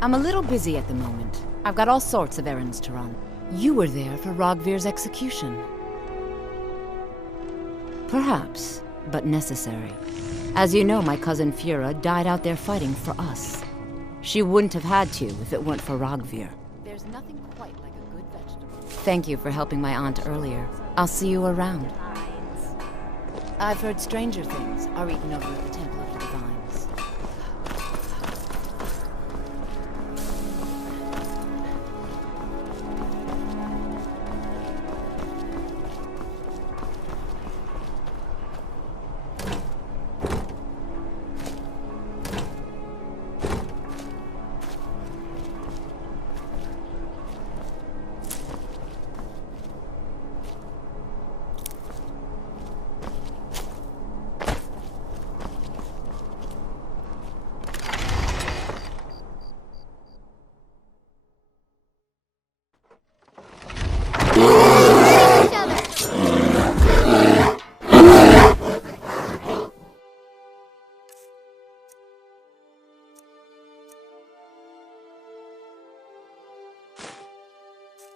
I'm a little busy at the moment. I've got all sorts of errands to run. You were there for Rogvir's execution. Perhaps, but necessary. As you know, my cousin Fura died out there fighting for us. She wouldn't have had to if it weren't for Rogvir. There's nothing quite like a good vegetable. Thank you for helping my aunt earlier. I'll see you around. I've heard stranger things are eaten over at the Temple of the Divines.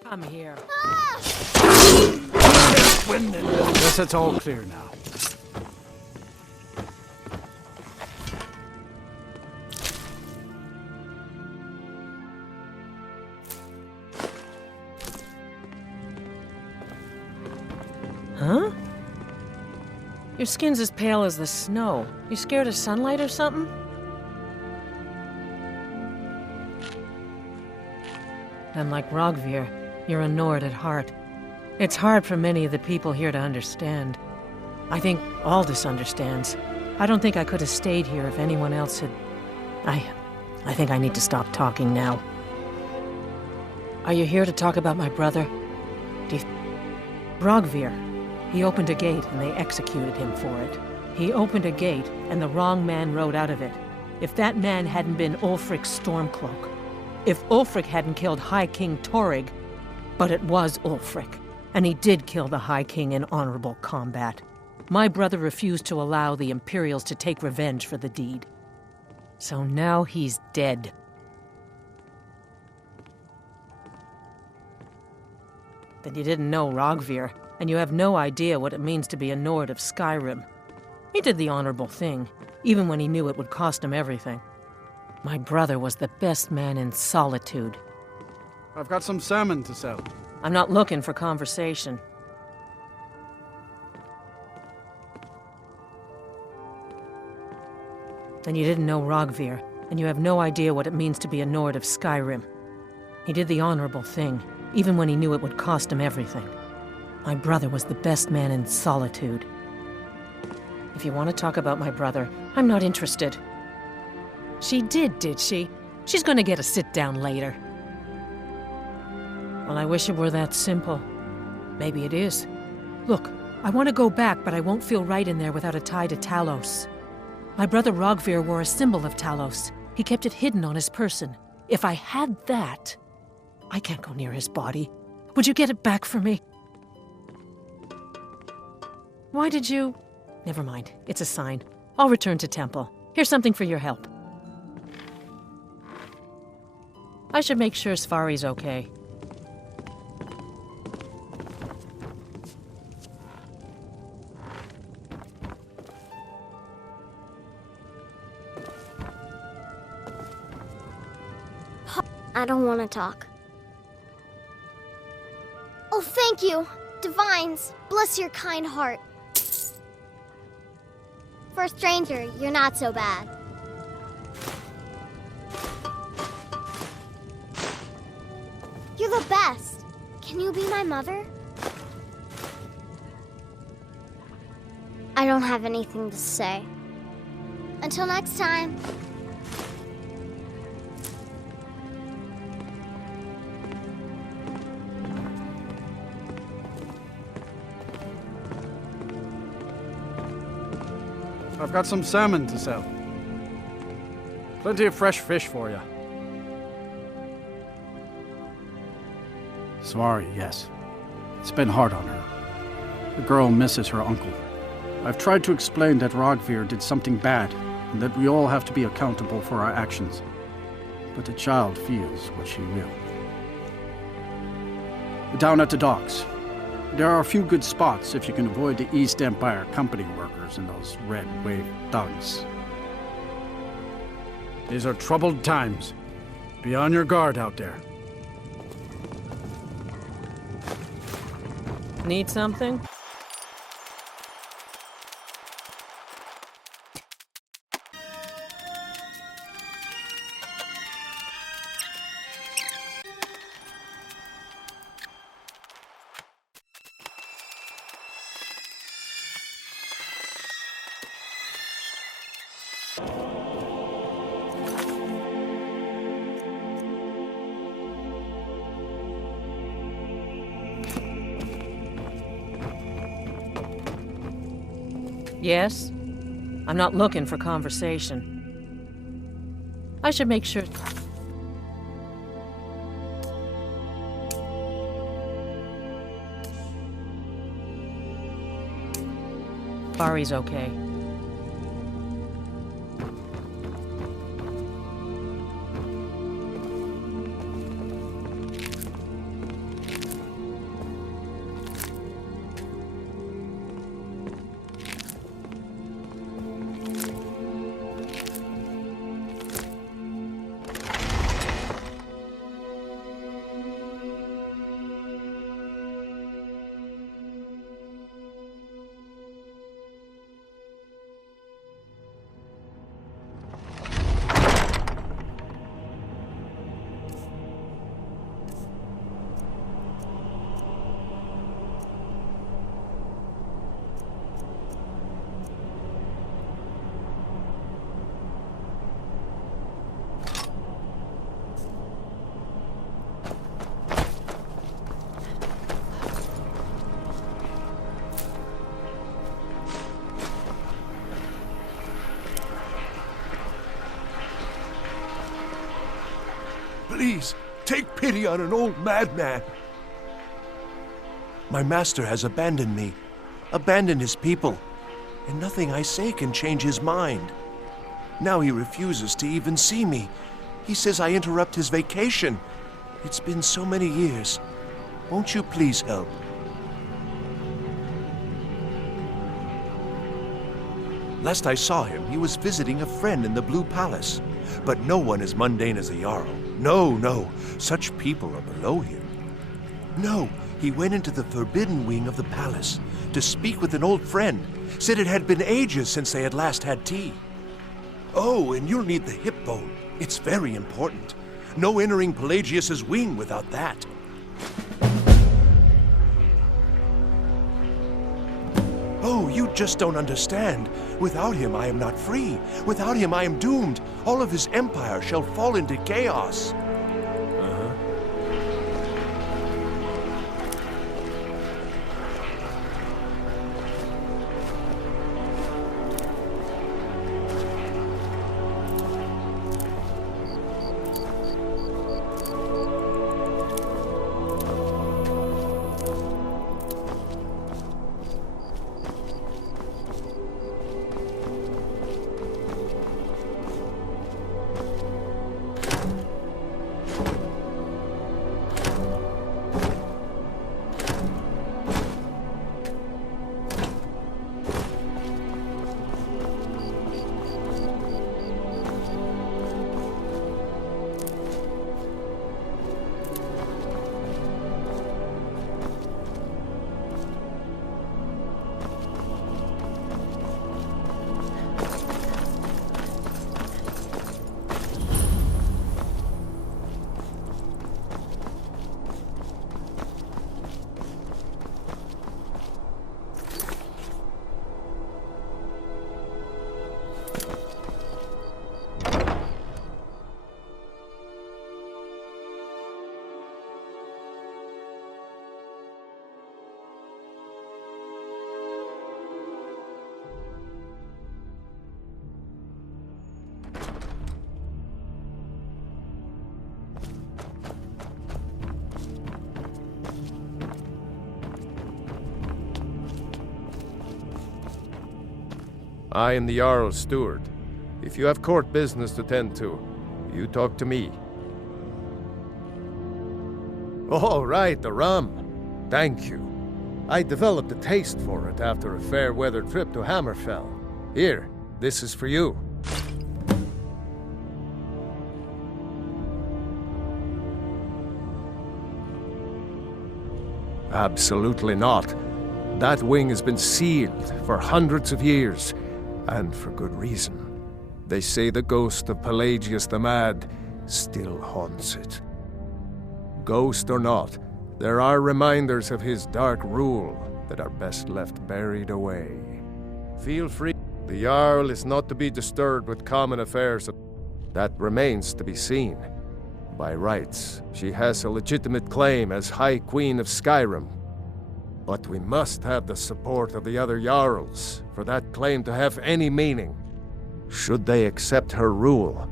I'm here. Guess it's all clear now. Huh? Your skin's as pale as the snow. You scared of sunlight or something? And like Rogvir, you're a Nord at heart. It's hard for many of the people here to understand. I think Aldous understands. I don't think I could have stayed here if anyone else had... I think I need to stop talking now. Are you here to talk about my brother? Rogvir. He opened a gate and they executed him for it. He opened a gate and the wrong man rode out of it. If that man hadn't been Ulfric's Stormcloak, if Ulfric hadn't killed High King Torrig, but it was Ulfric, and he did kill the High King in honorable combat. My brother refused to allow the Imperials to take revenge for the deed. So now he's dead. Then you didn't know Rogvir, and you have no idea what it means to be a Nord of Skyrim. He did the honorable thing, even when he knew it would cost him everything. My brother was the best man in Solitude. I've got some salmon to sell. I'm not looking for conversation. Then you didn't know Rogvir, and you have no idea what it means to be a Nord of Skyrim. He did the honorable thing, even when he knew it would cost him everything. My brother was the best man in Solitude. If you want to talk about my brother, I'm not interested. She did she? She's gonna get a sit-down later. Well, I wish it were that simple. Maybe it is. Look, I want to go back, but I won't feel right in there without a tie to Talos. My brother Rogvir wore a symbol of Talos. He kept it hidden on his person. If I had that, I can't go near his body. Would you get it back for me? Why did you... Never mind, it's a sign. I'll return to Temple. Here's something for your help. I should make sure Sfari's okay. I don't want to talk. Oh, thank you, Divines. Bless your kind heart. For a stranger, you're not so bad. You're the best. Can you be my mother? I don't have anything to say. Until next time. I've got some salmon to sell. Plenty of fresh fish for you. Sorry, yes. It's been hard on her. The girl misses her uncle. I've tried to explain that Rogvir did something bad, and that we all have to be accountable for our actions. but the child feels what she will. Down at the docks. There are a few good spots if you can avoid the East Empire Company workers and those Red Wave thugs. These are troubled times. Be on your guard out there. Need something? Yes? I'm not looking for conversation. I should make sure... Bari's okay. Please, take pity on an old madman. My master has abandoned me, abandoned his people, and nothing I say can change his mind. Now he refuses to even see me. He says I interrupt his vacation. It's been so many years. Won't you please help? Last I saw him, he was visiting a friend in the Blue Palace. But no one as mundane as a Jarl. No, no. Such people are below him. No, he went into the forbidden wing of the palace to speak with an old friend. Said it had been ages since they had last had tea. Oh, and you'll need the hip bone. It's very important. No entering Pelagius's wing without that. Oh, you just don't understand. Without him, I am not free. Without him, I am doomed. All of his empire shall fall into chaos. I am the Jarl's steward. If you have court business to tend to, You talk to me. Oh, right, the rum. Thank you. I developed a taste for it after a fair-weather trip to Hammerfell. Here, this is for you. Absolutely not. That wing has been sealed for hundreds of years, and for good reason. They say the ghost of Pelagius the Mad still haunts it. Ghost or not, there are reminders of his dark rule that are best left buried away. Feel free. The Jarl is not to be disturbed with common affairs. That remains to be seen. By rights, she has a legitimate claim as High Queen of Skyrim. But we must have the support of the other Jarls for that claim to have any meaning. Should they accept her rule,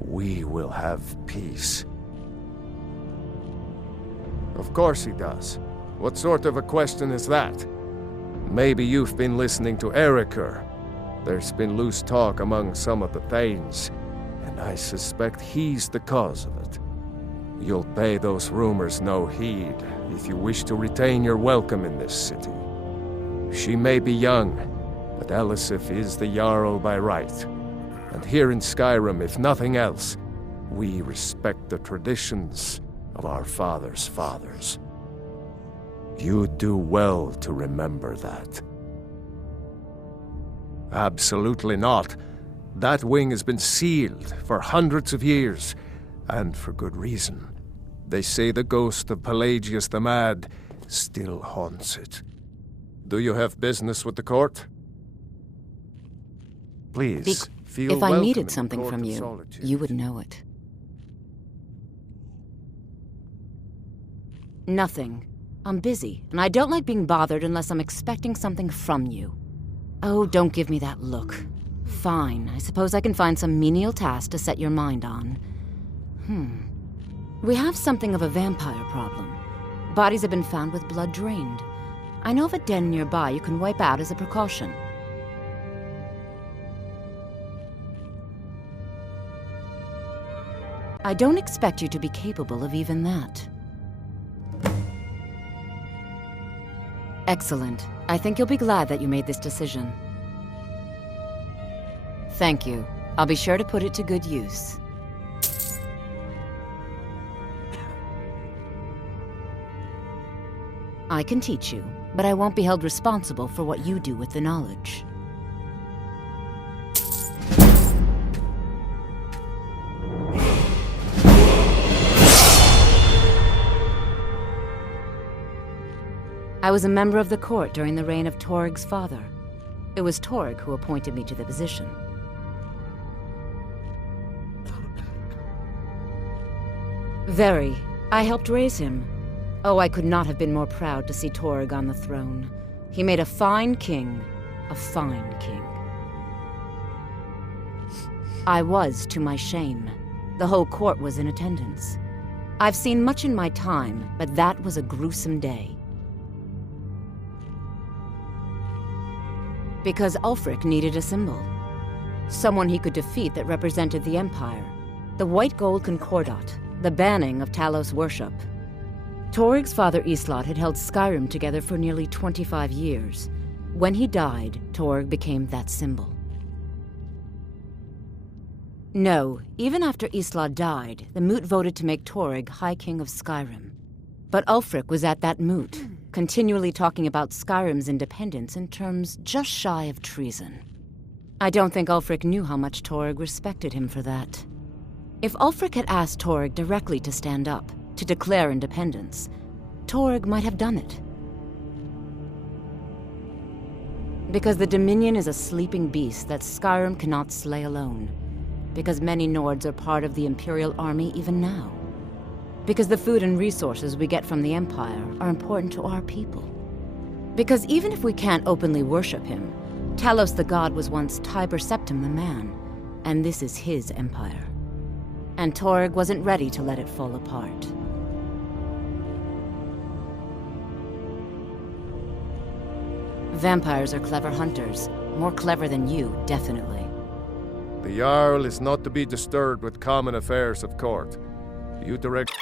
we will have peace. Of course he does. What sort of a question is that? Maybe you've been listening to Erikr. There's been loose talk among some of the Thanes, and I suspect he's the cause of it. You'll pay those rumors no heed if you wish to retain your welcome in this city. She may be young, but Elisif is the Jarl by right. And here in Skyrim, if nothing else, we respect the traditions of our fathers' fathers. You do well to remember that. Absolutely not. That wing has been sealed for hundreds of years, and for good reason. They say the ghost of Pelagius the Mad still haunts it. Do you have business with the court? Please, feel if I welcome needed in the something Court from of you, Solitude. you would know it. Nothing. I'm busy, and I don't like being bothered unless I'm expecting something from you. Oh, don't give me that look. Fine, I suppose I can find some menial task to set your mind on. We have something of a vampire problem. Bodies have been found with blood drained. I know of a den nearby you can wipe out as a precaution. I don't expect you to be capable of even that. Excellent. I think you'll be glad that you made this decision. Thank you. I'll be sure to put it to good use. I can teach you, but I won't be held responsible for what you do with the knowledge. I was a member of the court during the reign of Toryg's father. It was Toryg who appointed me to the position. Very. I helped raise him. Oh, I could not have been more proud to see Toryg on the throne. He made a fine king. A fine king. I was, to my shame. The whole court was in attendance. I've seen much in my time, but that was a gruesome day. Because Ulfric needed a symbol. Someone he could defeat that represented the Empire. The White Gold Concordat, the banning of Talos worship. Toryg's father Islot had held Skyrim together for nearly 25 years. When he died, Toryg became that symbol. No, even after Islot died, the Moot voted to make Toryg High King of Skyrim. But Ulfric was at that Moot, continually talking about Skyrim's independence in terms just shy of treason. I don't think Ulfric knew how much Toryg respected him for that. If Ulfric had asked Toryg directly to stand up, to declare independence, Toryg might have done it. Because the Dominion is a sleeping beast that Skyrim cannot slay alone. Because many Nords are part of the Imperial Army even now. Because the food and resources we get from the Empire are important to our people. Because even if we can't openly worship him, Talos the God was once Tiber Septim the man, and this is his empire. And Toryg wasn't ready to let it fall apart. Vampires are clever hunters. More clever than you, definitely. The Jarl is not to be disturbed with common affairs of court. You direct...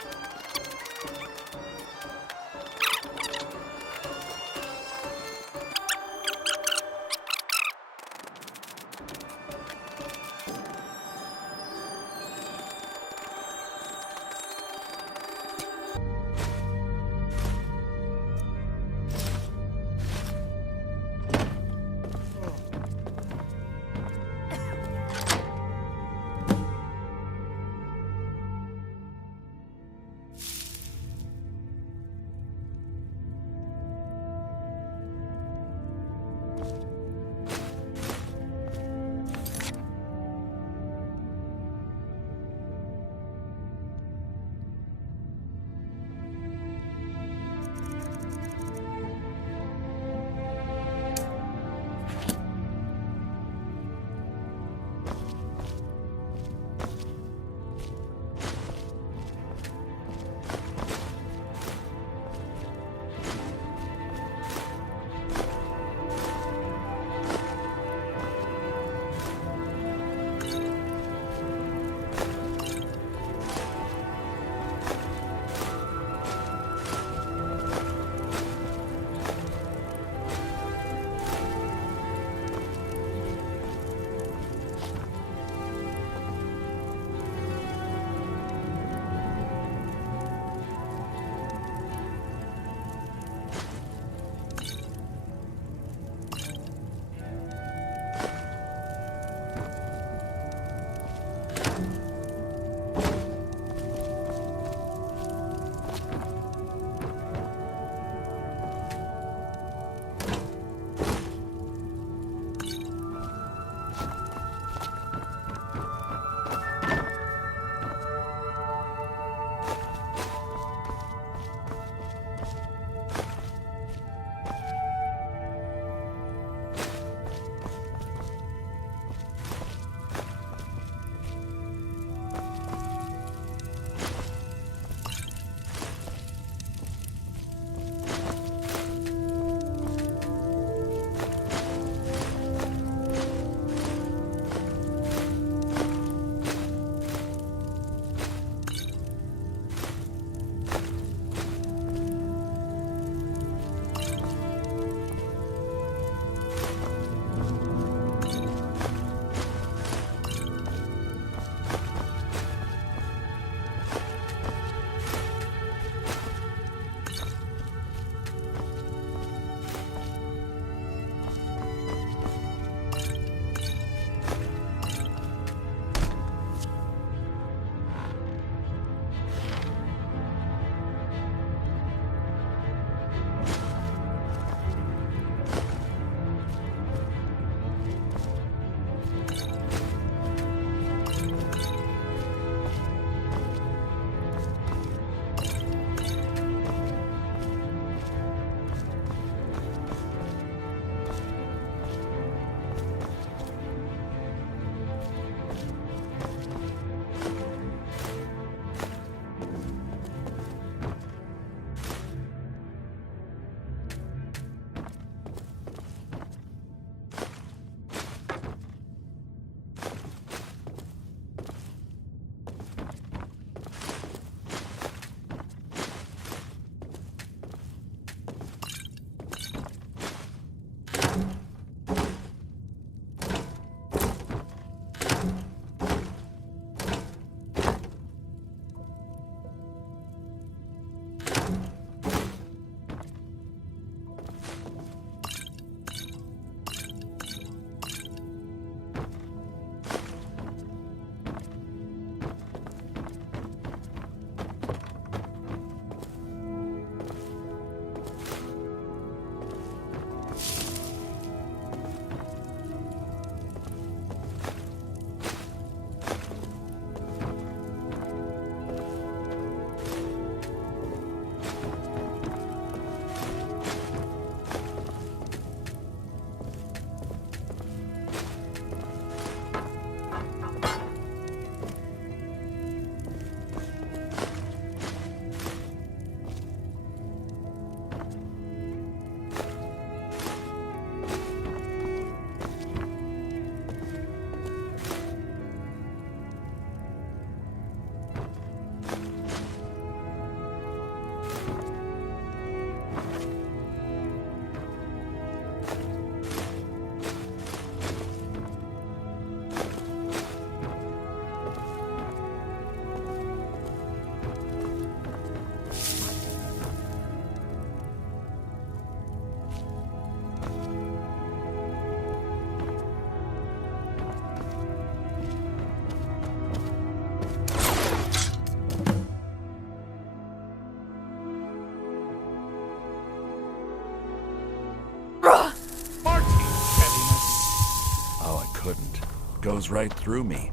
couldn't. It goes right through me.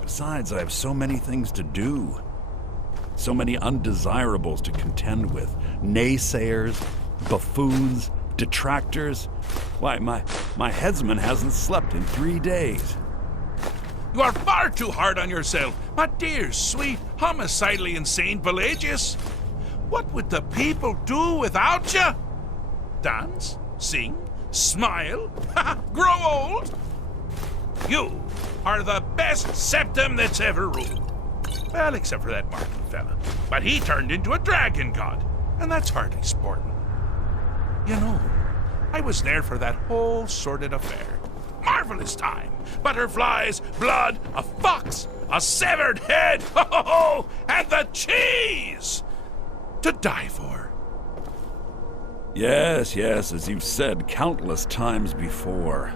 Besides, I have so many things to do. So many undesirables to contend with. Naysayers, buffoons, detractors. Why, my headsman hasn't slept in 3 days. You are far too hard on yourself, my dear, sweet, homicidally insane Pelagius. What would the people do without you? Dance? Sing? Smile? Grow old? You are the best septum that's ever ruled. Well, except for that Martin fella. But he turned into a dragon god, and that's hardly sporting. You know, I was there for that whole sordid affair. Marvelous time. Butterflies, blood, a fox, a severed head, ho ho ho, and the cheese to die for. Yes, as you've said countless times before.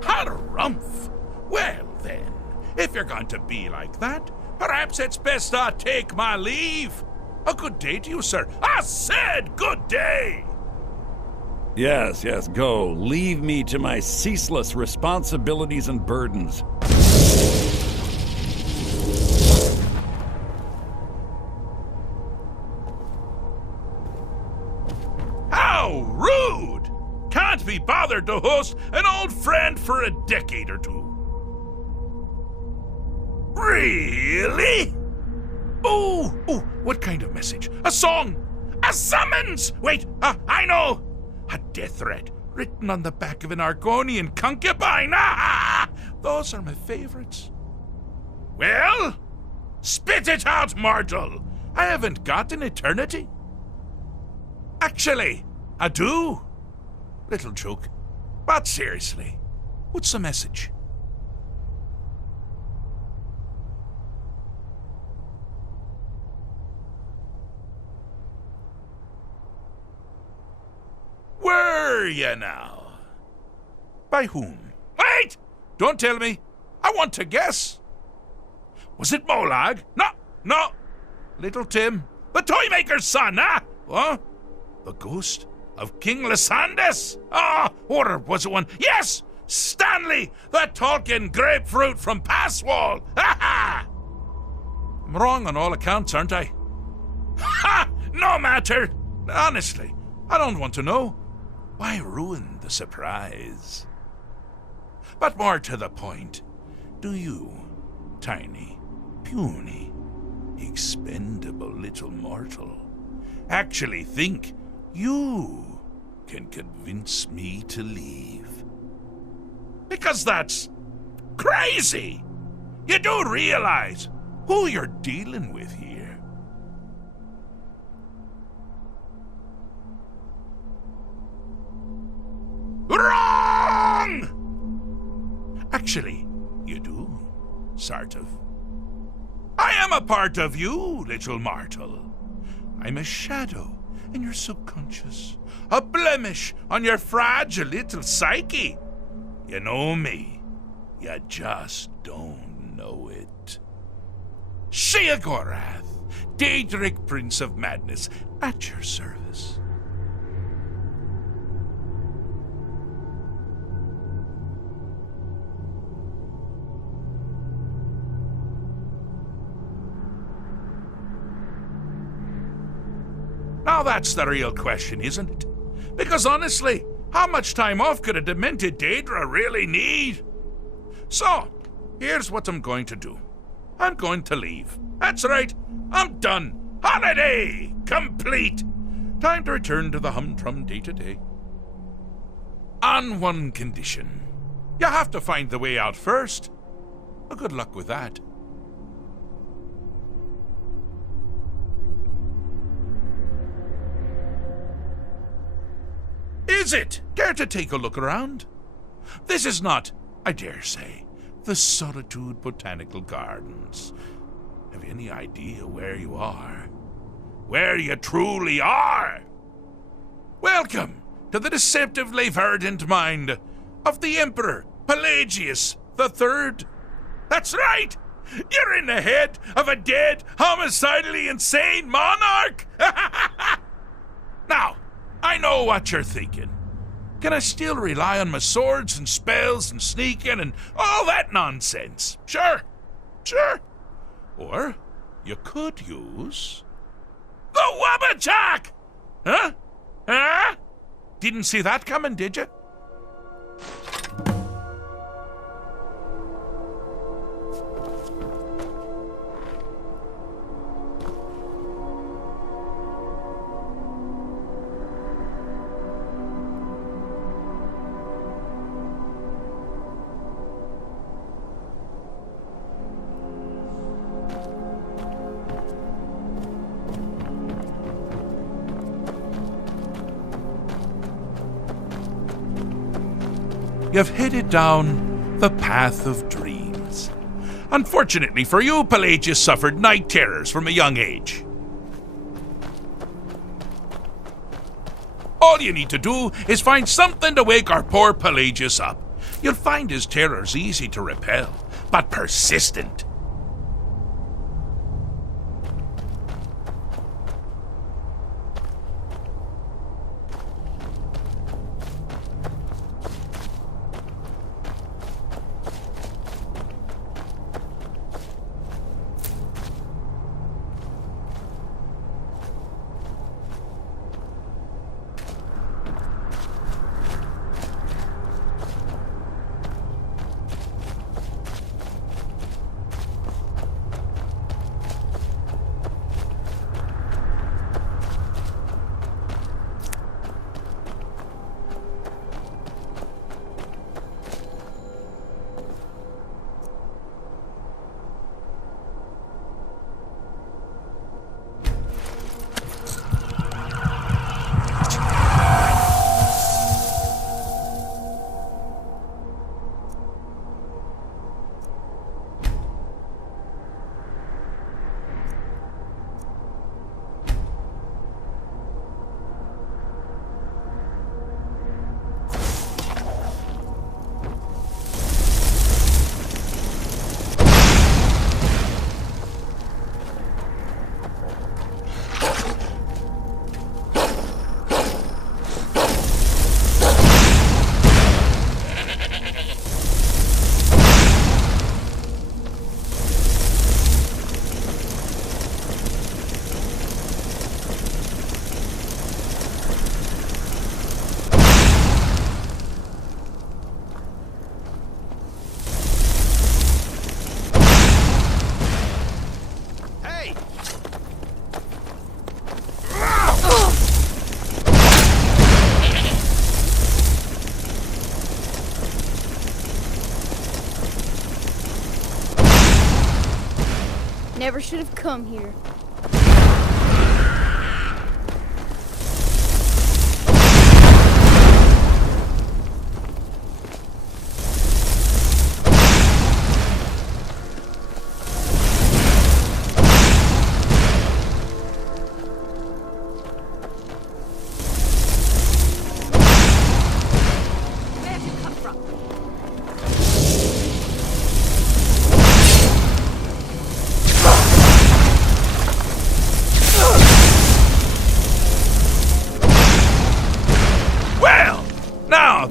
Harumph! Well then, if you're going to be like that, perhaps it's best I take my leave. A good day to you, sir. I said good day! Yes, go. Leave me to my ceaseless responsibilities and burdens. How rude! Can't be bothered to host an old friend for a decade or two. Really? Oh, what kind of message? A song? A summons? Wait, I know! A death threat written on the back of an Argonian concubine. Those are my favorites. Well, spit it out, mortal. I haven't got an eternity. Actually, I do. Little joke. But seriously, what's the message? Were you now? By whom? Wait! Don't tell me. I want to guess. Was it Molag? No. Little Tim, the Toymaker's son, huh? What? The ghost of King Lysandas? Or was it one? Yes! Stanley, the talking grapefruit from Passwall! Ha! I'm wrong on all accounts, aren't I? Ha! No matter! Honestly, I don't want to know. Why ruin the surprise? But more to the point, do you, tiny, puny, expendable little mortal, actually think you can convince me to leave? Because that's crazy! You do realize who you're dealing with here. Wrong! Actually, you do, sort of. I am a part of you, little mortal. I'm a shadow in your subconscious, a blemish on your fragile little psyche. You know me, you just don't know it. Jaguar, Daedric Prince of Madness, at your service. Now that's the real question, isn't it? Because honestly, how much time off could a demented Daedra really need? So, here's what I'm going to do. I'm going to leave. That's right, I'm done. Holiday complete. Time to return to the humdrum day-to-day. On one condition. You have to find the way out first. Well, good luck with that. Is it? Care to take a look around? This is not, I dare say, the Solitude Botanical Gardens. Have you any idea where you are? Where you truly are? Welcome to the deceptively verdant mind of the Emperor Pelagius III. That's right! You're in the head of a dead, homicidally insane monarch! Now, I know what you're thinking. can I still rely on my swords and spells and sneaking and all that nonsense? Sure. Or you could use the Wabbajack! Huh? Didn't see that coming, did you? You've headed down the path of dreams. Unfortunately for you, Pelagius suffered night terrors from a young age. All you need to do is find something to wake our poor Pelagius up. You'll find his terrors easy to repel, but persistent. Never should have come here.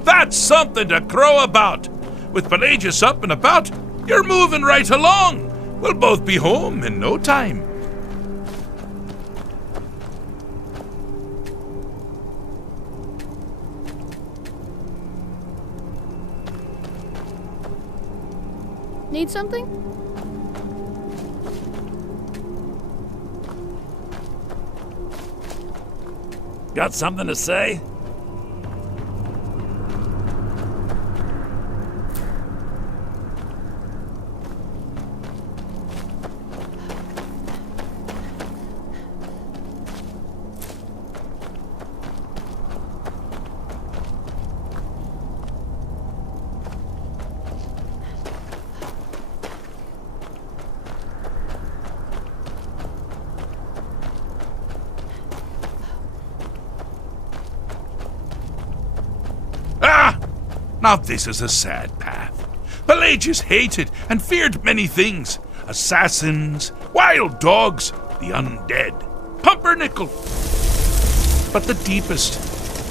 That's something to crow about. With Pelagius up and about, you're moving right along. We'll both be home in no time. Need something? Got something to say? Now this is a sad path. Pelagius hated and feared many things. Assassins, wild dogs, the undead, pumpernickel. But the deepest,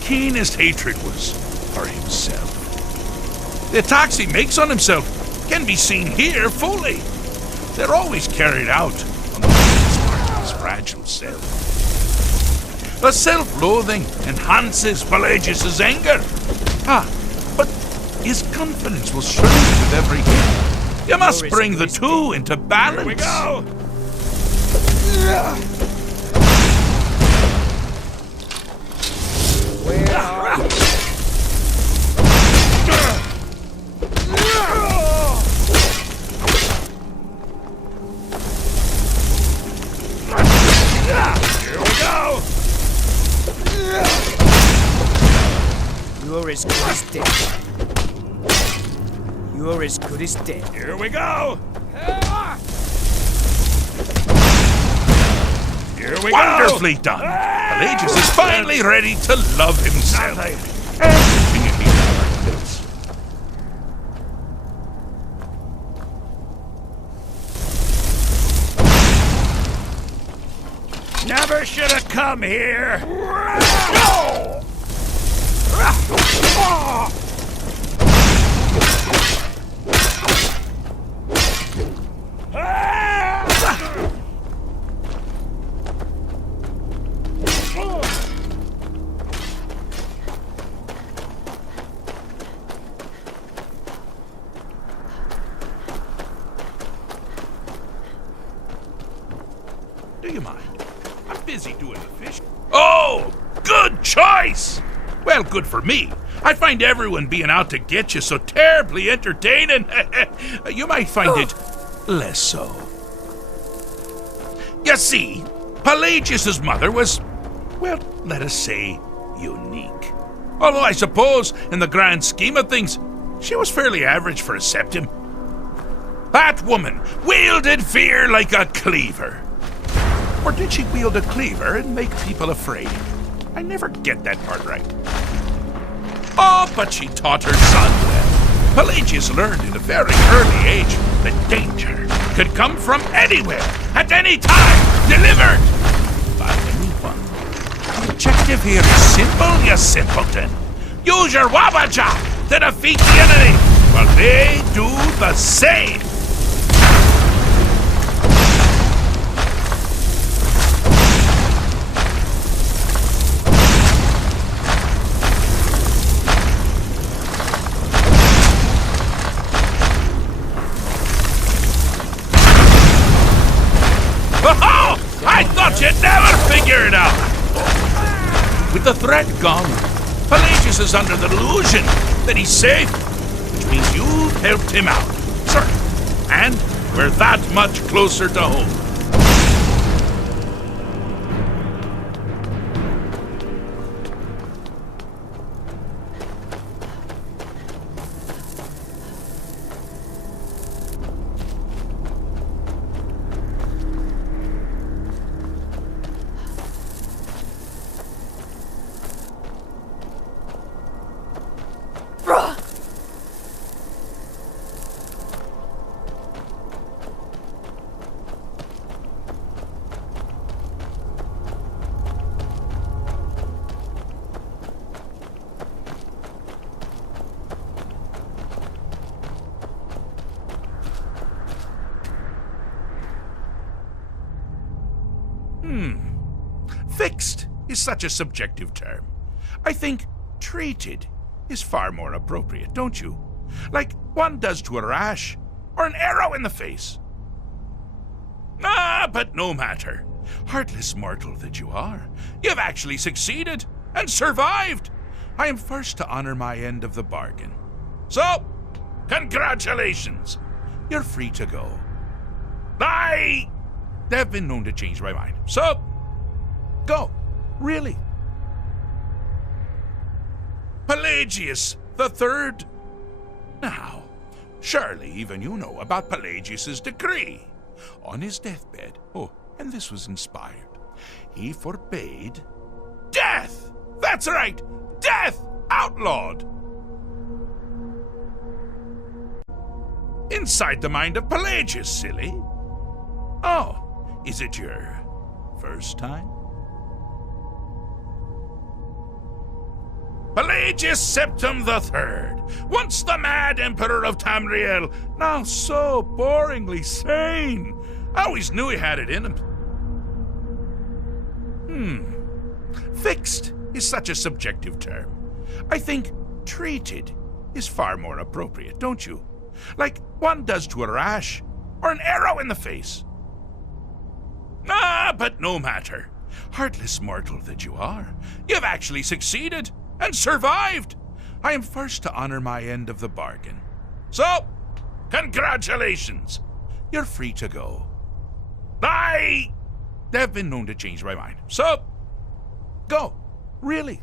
keenest hatred was for himself. The attacks he makes on himself can be seen here fully. They're always carried out on the weakest part of his fragile self. The self-loathing enhances Pelagius's anger. But his confidence will shrink with every hit. You must bring the two into balance. Here we go! Where are you? Here we go! You're as good as dead. You're as good as dead. Here we go! Here we Wonderfully done! Pelagius is finally ready to love himself. And continue like this. Never should have come here! Do you mind? I'm busy doing the fish. Oh, good choice! Well, good for me. I find everyone being out to get you so terribly entertaining. You might find it less so. You see, Pelagius's mother was, well, let us say, unique. Although I suppose, in the grand scheme of things, she was fairly average for a septim. That woman wielded fear like a cleaver. Or did she wield a cleaver and make people afraid? I never get that part right. Oh, but she taught her son well. Pelagius learned at a very early age that danger could come from anywhere, at any time, delivered by anyone. The objective here is simple, you simpleton. Use your wabaja to defeat the enemy, while they do the same. I thought you'd never figure it out! With the threat gone, Pelagius is under the delusion that he's safe, which means you've helped him out. Sir, and we're that much closer to home. Fixed is such a subjective term. I think treated is far more appropriate, don't you? Like one does to a rash or an arrow in the face. But no matter. Heartless mortal that you are, you've actually succeeded and survived. I am first to honor my end of the bargain. So, congratulations. You're free to go. They've been known to change my mind. So, go. Really. Pelagius the Third. Now, surely even you know about Pelagius's decree. On his deathbed, and this was inspired, he forbade death. That's right, death outlawed. Inside the mind of Pelagius, silly. Oh, is it your first time? Pelagius! Aegis Septim the Third, once the mad Emperor of Tamriel, now so boringly sane. I always knew he had it in him. Fixed is such a subjective term. I think treated is far more appropriate, don't you? Like one does to a rash, or an arrow in the face. But no matter. Heartless mortal that you are, you've actually succeeded and survived. I am first to honor my end of the bargain. So, congratulations. You're free to go. They've been known to change my mind. So, go. Really.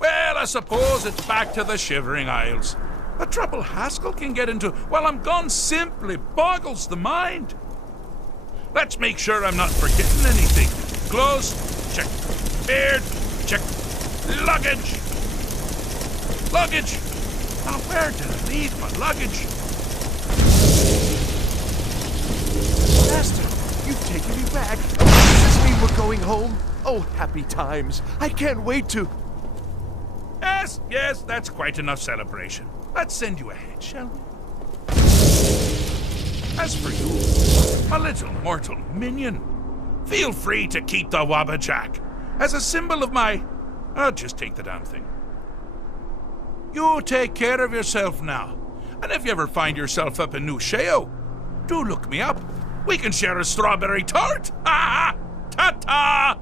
Well, I suppose it's back to the Shivering Isles. The trouble Haskell can get into while I'm gone simply boggles the mind. Let's make sure I'm not forgetting anything. Clothes, check. Beard, check. Luggage. Luggage. Now, where did I leave my luggage? Master, you've taken me back. Does this mean we're going home? Oh, happy times. I can't wait to... Yes, that's quite enough celebration. Let's send you ahead, shall we? As for you, my little mortal minion, feel free to keep the Wabbajack as a symbol of my... I'll just take the damn thing. You take care of yourself now. And if you ever find yourself up in New Sheo, do look me up. We can share a strawberry tart. Ha ha! Ta-ta!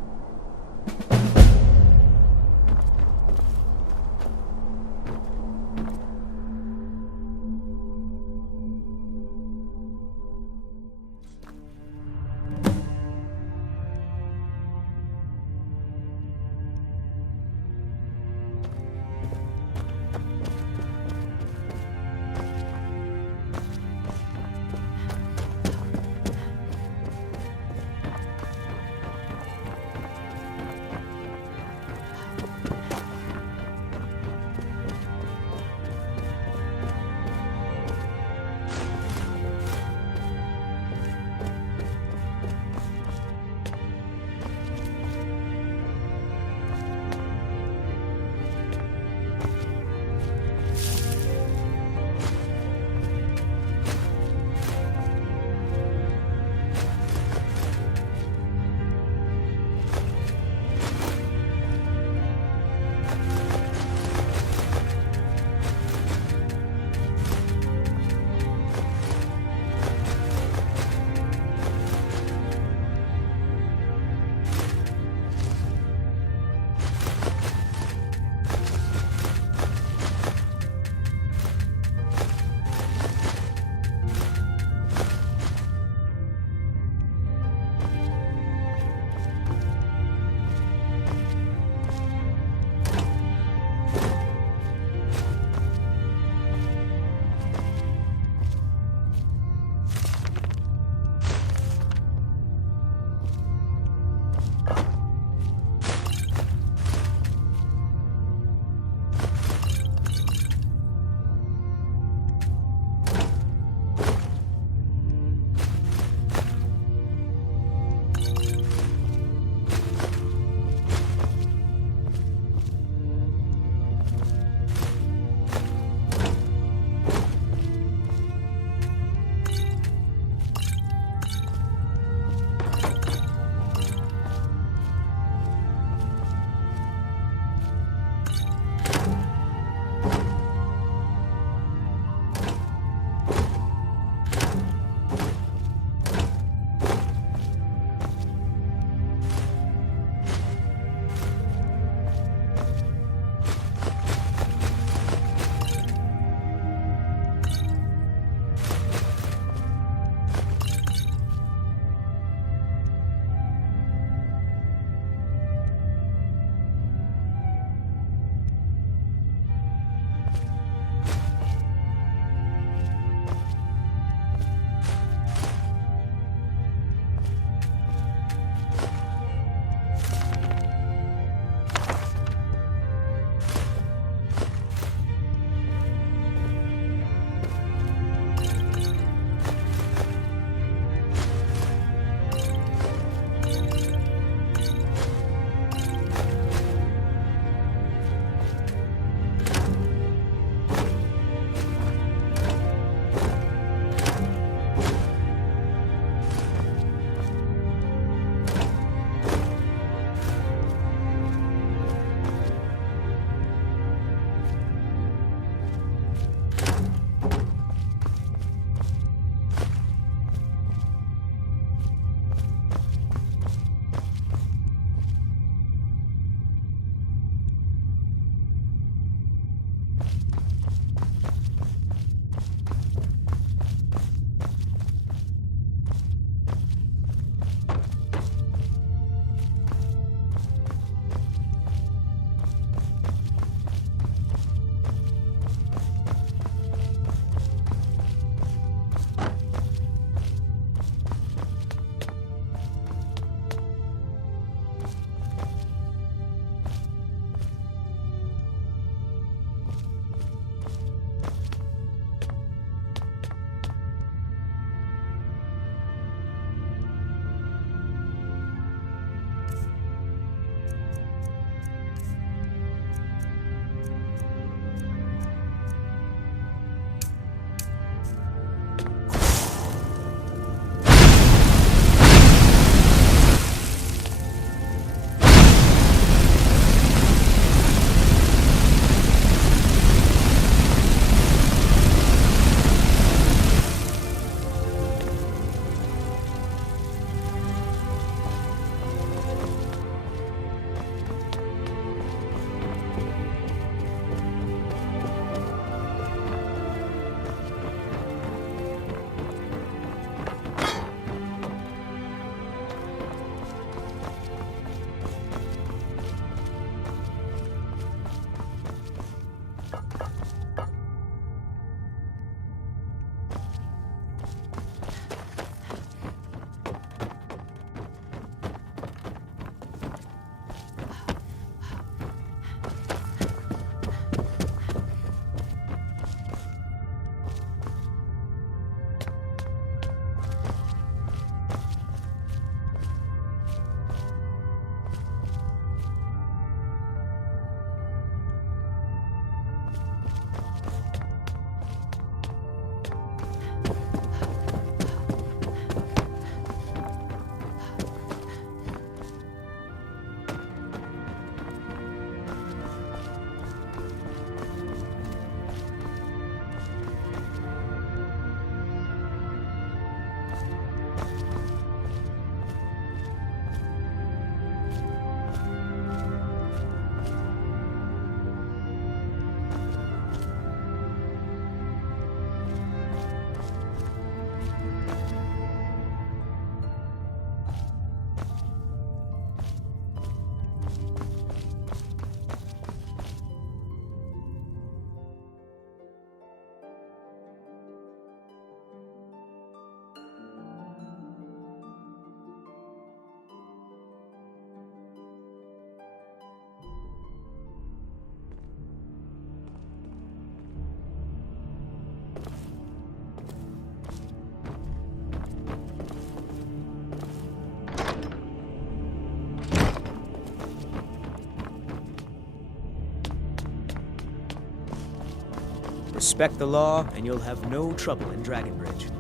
Respect the law, and you'll have no trouble in Dragonbridge.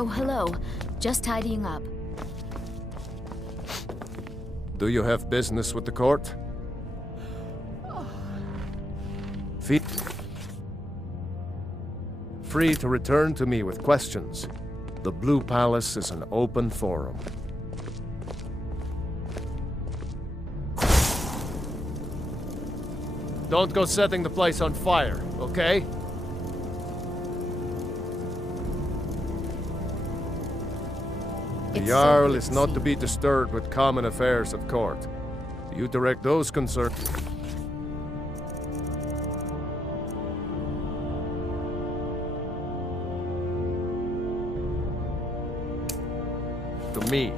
Oh, hello. Just tidying up. Do you have business with the court? Free to return to me with questions. The Blue Palace is an open forum. Don't go setting the place on fire, okay? The Jarl is not to be disturbed with common affairs at court. You direct those concerns to me.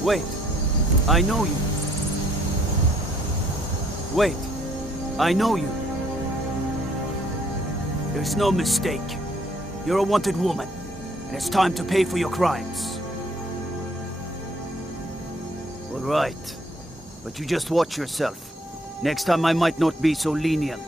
Wait. I know you. Wait. I know you. There's no mistake. You're a wanted woman, and it's time to pay for your crimes. All right. But you just watch yourself. Next time I might not be so lenient.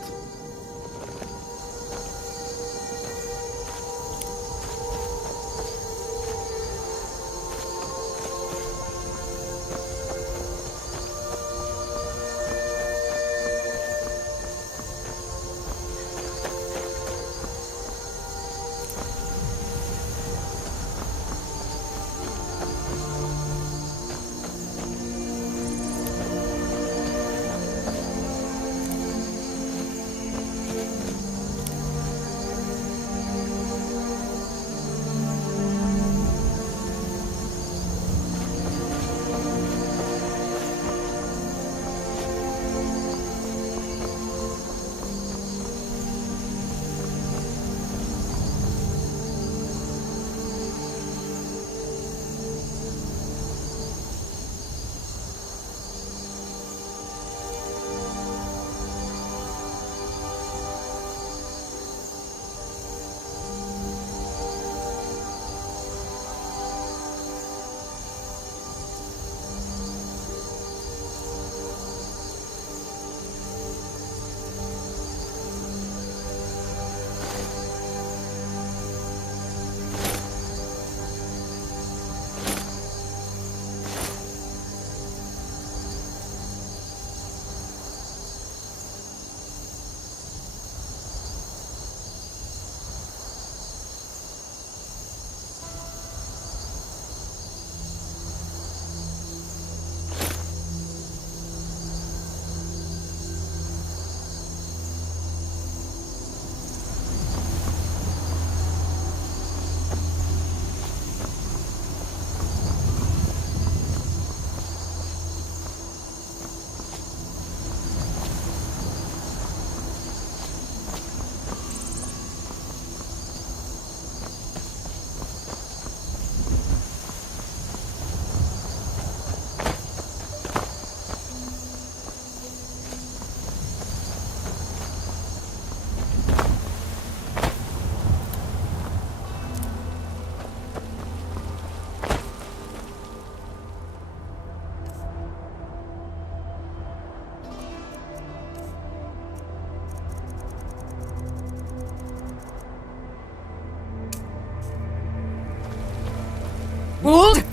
Hold!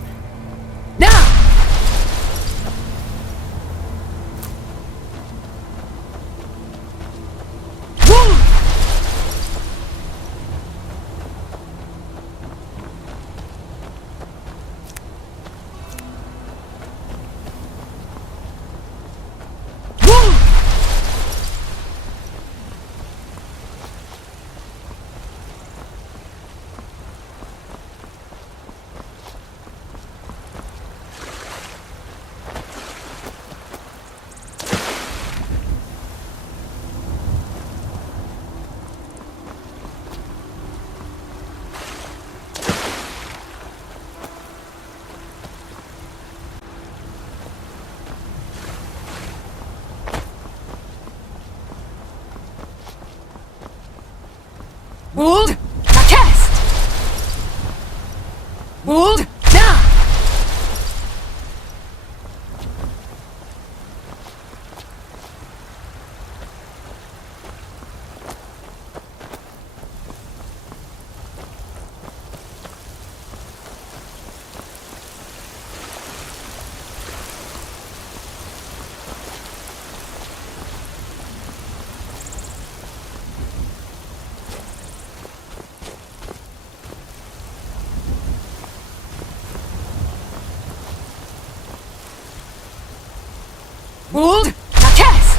Now! Hold! Hold! Now cast! Hold! Now! Hold! Now cast!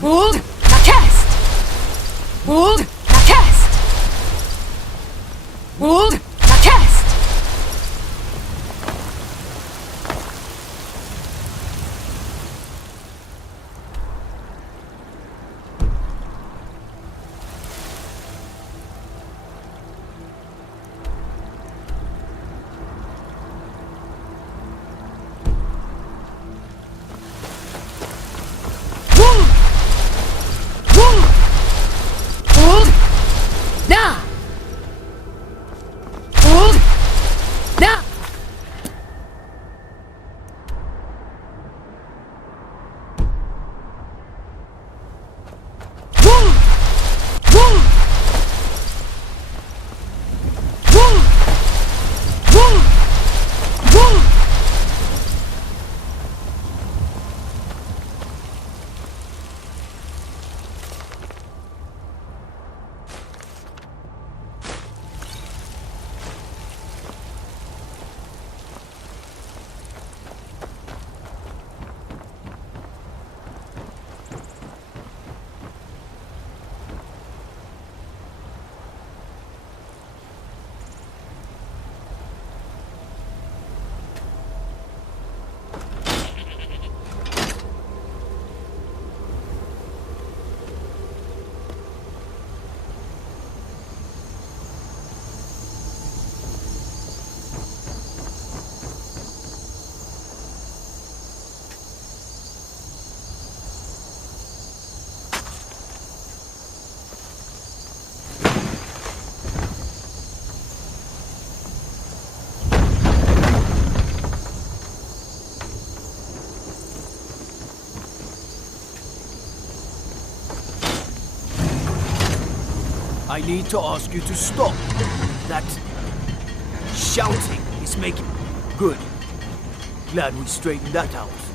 Hold! Now cast! Hold! Now cast! Hold! Now cast! I need to ask you to stop. That shouting is making... Good. Glad we straightened that out.